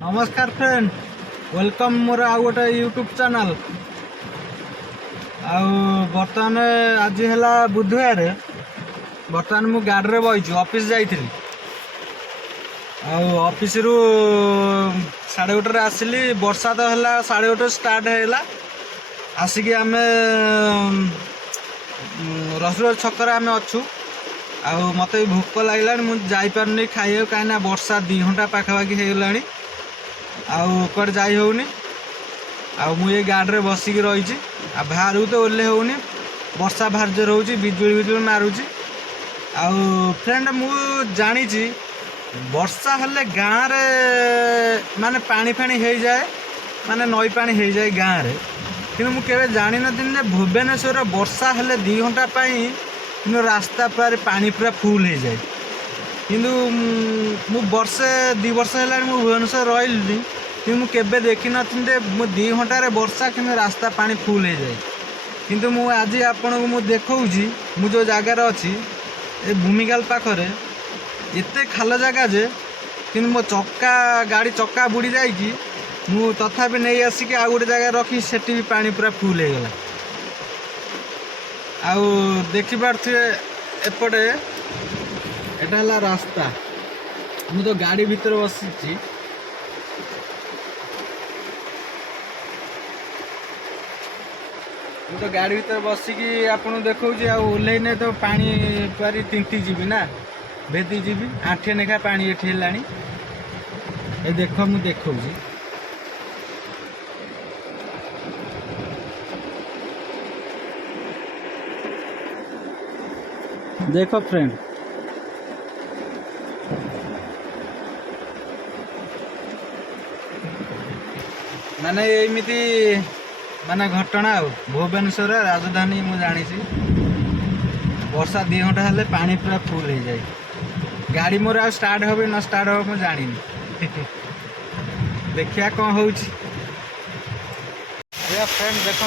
नमस्कार friend, welcome मोर आउ गोटे यूट्यूब चैनल। बर्तमान आज है बुधवार। बर्तमान मु गाड़ी में बही ऑफिस जाइली। ऑफिस रु 1:30 आसिली। वर्षा तो है 1:30 स्टार्ट है। आसिक आम रसुलगढ़ छक आम अच्छू। मत भी भोक लगे मुझे जापारे खाइए कहीं वर्षा 2 घंटा पाखापाखि हो गला। आड़ जा होनी। मुझे गाड़ी में बसिक रही। बाहर तो ओह्ले होनी। वर्षा बाहर जोर हो बिजुली बिजुली मारुची। फ्रेंड मु जानी वर्षा हेले गाँव रे माने पानी फाणी हो जाए, माने नई पानी हो जाए गाँव रे। कि मुझे जानी नी भुवनेश्वर वर्षा हेले 2 घंटा कि रास्ता पूरा पानी पूरा फुल हो जाए। किंतु मु वर्षे 2 वर्ष है भुवनेश्वर रही कि मुझे देखी नी 2 घंटे वर्षा कि रास्ता पानी फुल हो जाए। किंतु मु आज आपन को देखा मु जो जगार अच्छी ए भूमिकाल पाखरे एते खाल जगह जे कि मो चक्का गाड़ी चक्का बुड़ी जाइए मु तथापि नहीं आसिक आ गोटे जगह रखी सेठी भी पानी पूरा फुल हो गला। देखिपे एपटे एटा है रास्ता। मु तो गाड़ी भीतर बसी। तो गाड़ी भीतर बसिकी आपन देखा ओह्लैने तो पानी पारी तिंती जीवी ना भेदी जीवी। 8 नेखा पानी ये देख मु देखा देख फ्रेंड। माने एमती माने घटना भुवनेश्वर राजधानी मु जानी। वर्षा 2 घंटा हेले पानी पूरा फुल हो जाए। गाड़ी मोर आ स्टार्ट हो न स्टार्ट हो मु जानी। देखिया कौन हो फ्रेंड। देखो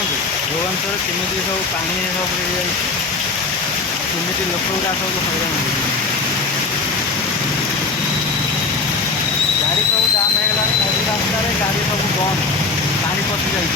भुवनेश्वर केमी सब पानी सब केमी लोक गुरा सब हैरान हो। गाड़ी सब जाम हो गला। रास्तार गाड़ी सब बंद पानी पशि जाए।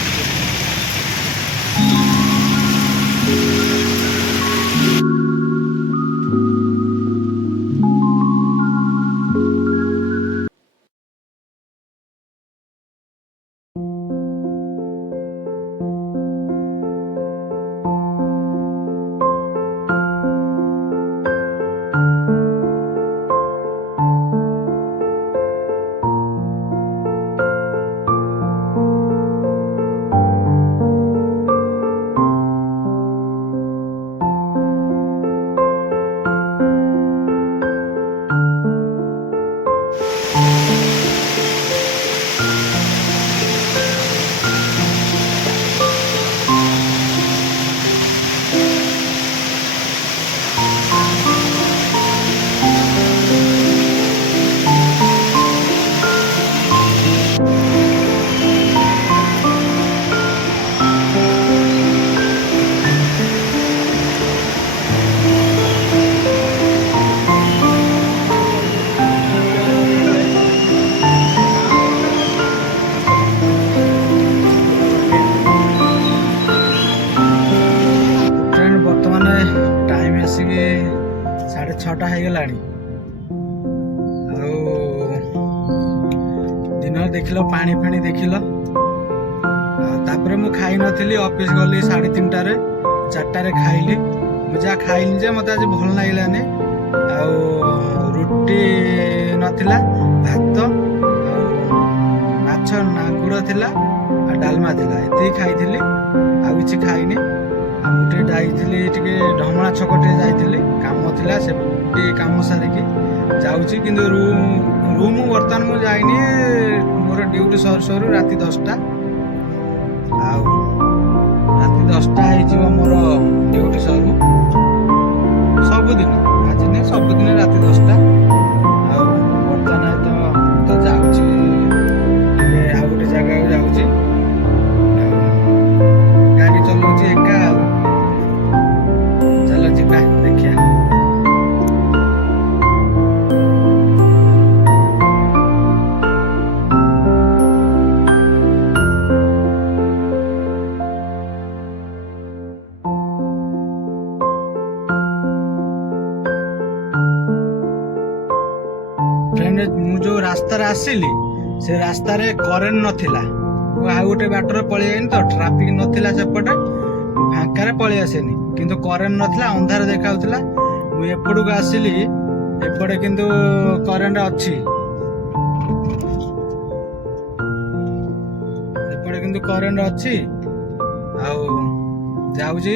टाइम आसिक 6:30 हो गला। दिन देख लो पानी फाणी देख लो। तापर मु खाई नी ऑफिस गली 3:30 4टारे खाइली। मुझे खाइली जे मत आज भल लगे। रुटी नथिला भात माछ नांगुड़ थिला डालमा थिला एति खाइली। आ किछि खाइनी। मुझे जाइली ढमणा छक जाइली काम थिला से काम सारिकी जाऊँगी। कि रूम बर्तमान मुझे जाइनी। मोर ड्यूटी सर सर राति 10टा। राति 10टा हो मोर ड्यूटी सर सबुदिन आज नहीं सबुदिन राति 10टा। बर्तमान तो जाऊँगी आ गोटे जगह जाऊँगी। गाड़ी चलाऊँ एका। चलो जीवा देखिया। ଆସିଲି ସେ ରାସ୍ତାରେ କରେଣ୍ଟ ନଥିଲା। ମୁଁ ଆଉ ଗୋଟେ ବାଟରେ ପଳେଇ ଯାଇନି ତ, ଟ୍ରାଫିକ ନଥିଲା ସେପଟେ, ଫାଙ୍କାରେ ପଳେଇ ଆସେନି, କିନ୍ତୁ କରେଣ୍ଟ ନଥିଲା, ଅନ୍ଧାର ଦେଖାଉଥିଲା। ମୁଁ ଏପଟକୁ ଆସିଲି, ଏପଟେ କିନ୍ତୁ କରେଣ୍ଟ ଅଛି, ଏପଟେ କିନ୍ତୁ କରେଣ୍ଟ ଅଛି। ଆଉ ଯାଉଛି,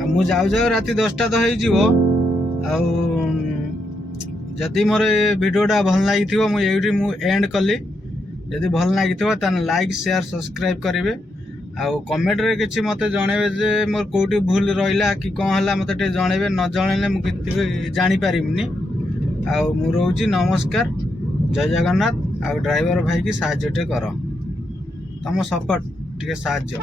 ଆଉ ମୁଁ ଯାଉ ଯାଉ ରାତି 10ଟା ତ ହେଇଯିବ। ଆଉ ଯଦି ମୋର ଏ ଭିଡ଼ିଓଟା ଭଲ ଲାଗିଥିବ ମୁଁ ଏଇଠି ଏଣ୍ଡ କଲି। ଯଦି ଭଲ ଲାଗିଥିବ ତାହେଲେ ଲାଇକ୍ ସେୟାର ସବସ୍କ୍ରାଇବ୍ କରିବେ। ଆଉ କମେଣ୍ଟରେ କିଛି ମୋତେ ଜଣେଇବେ ଯେ ମୋର କେଉଁଠି ଭୁଲ ରହିଲା କି କ'ଣ ହେଲା, ମୋତେ ଟିକେ ଜଣେଇବେ। ନ ଜଣେଇଲେ ମୁଁ କିଛି ଜାଣିପାରିବିନି। ଆଉ ମୁଁ ରହୁଛି, ନମସ୍କାର, ଜୟ ଜଗନ୍ନାଥ। ଆଉ ଡ୍ରାଇଭର ଭାଇକି ସାହାଯ୍ୟ ଟିକେ କର, ତମ ସପୋର୍ଟ ଟିକେ ସାହାଯ୍ୟ।